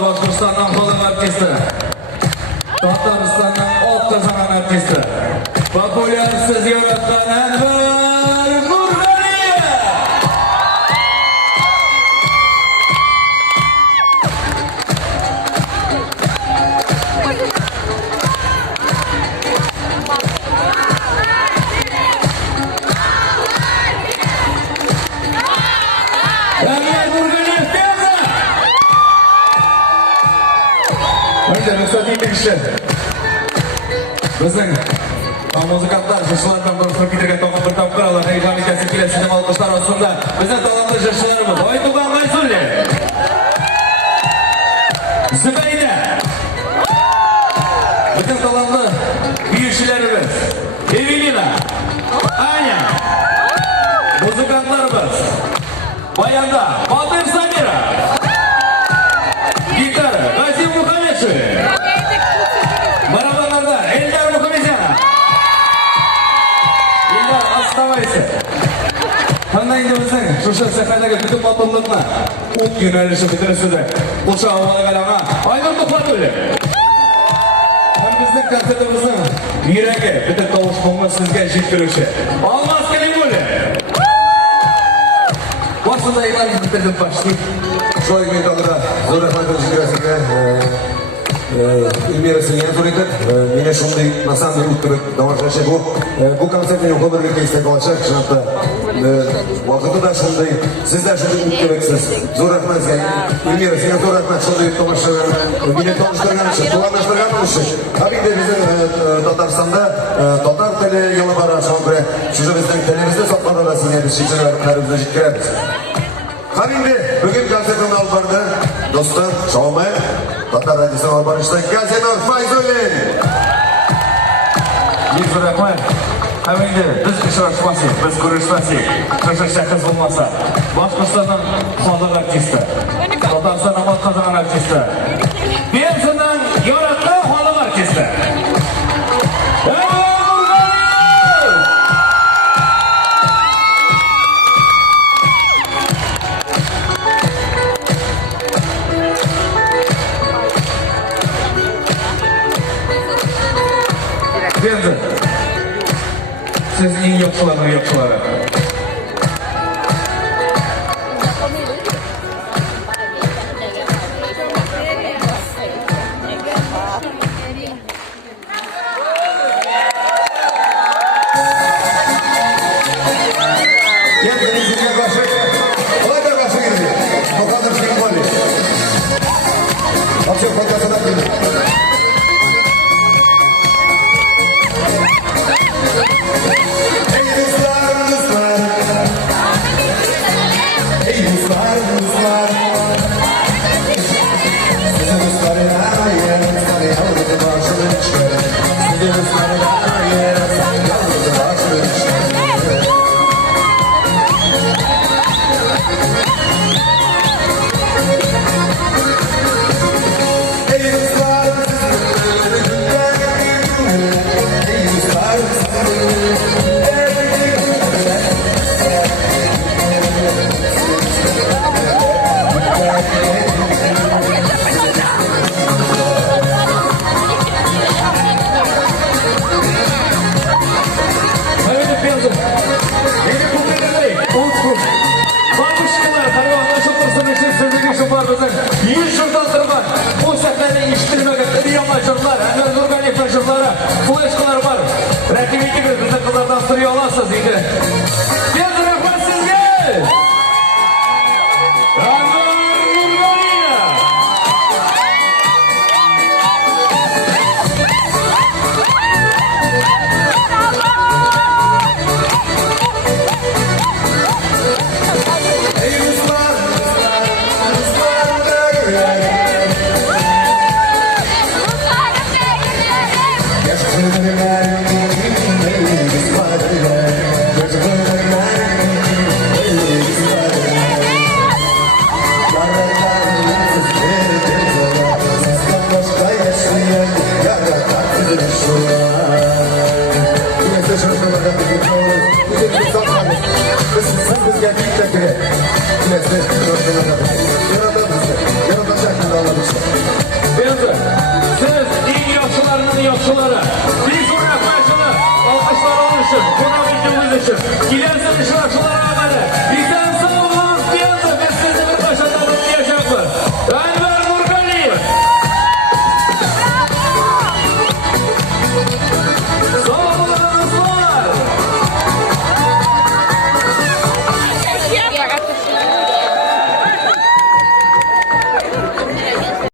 Bashqirdistondan Xo'jayev orkestri, Tataristondan Otqazon orkestri, populyarsiz yaratgan Anvar Nurg'aniyev. Bizning muzikantlar jishlardan bir firqiga to'g'ri bir topqiralar heyecanlı kesip kilesinden alkışlar aslında bizning talantli jishlarimiz Oytugan Maysulli, Zubayda, bütün talantli büyükçilerimiz Evelina, Anya, muzikantlarımız Bayanda, Batir Samira, gitar Gazim Muhamedchi, barabanlarda Eldar Muhamedjana, Eldar Astamaysi. Qanday endi bizning shu sahardagi butun motorlikni o't yo'nalishi bitirishida o'sha avvalgalama Aydin To'xtatuli. Ham bizning konsertimizning yuragi bitta tovush bo'lmas sizga yetkazilishi. Olmaz keling bo'ling. Boshida e'lon bitirib başlayıp Şöyle bir tadına zor efendim zirvesiyle İlmirasını yeni soruyduk. Yine şimdi nasıl bir uçturup damarlaşıyor bu konsertin yok bir istek olacak. Şunakta vakıtı da şimdi sizler şimdi uçturuksuz. Zor etmez yani. İlmirası yine zor etmez. Şimdi damarlaşıyor. Yine tanıştırgan için, kullanıştırgan için. Tabii de bizim Tatarstan'da Tatar teli yolu var aşağı yukarı. Şu bizden telimizde sokman arasında bir şey çıkarıp jitkiremiz. Qanday bugun konsertni olib bordi do'stlar, Sho'may Tatar radiosi olib borishdan Gazenor Fayzullin. Biz rahmat. Qanday biz ishlashmasak, biz ko'rishmasak, qashqacha qiz bo'lmasa, Bashqirdistondan Xo'jayev orkestri, Tataristondan Otqazon orkestri, Benzundan yaratgan Xo'jayev orkestri. Benzun. Sizning yo'qchilar. flashkalar var. Rakip ekibi bize kızlardan sırıyor olasınız iyiydi. Geldi rahmet sizge. Rangon Nurgaliya. Ey Ruslar, Ruslar derler. Yaşlılar, ey Ruslar derler. Yaşlılar, ey Ruslar derler. Yaratan sizlerdir. Sizden başka yaşayan yaratan yaşlar. Yine de şunu söylemeden bir gün olur. Bir de bir saklanır. Siz bizge bir tekrar. Yine de şunu söylemeden bir gün. Yaratan bizi. Yaratacak bir anlamışlar. Beyazı, siz iyi yaşlılarının yaşlıları. Bir sonraki maçını alkışlar alışın. Buna bildiğiniz için.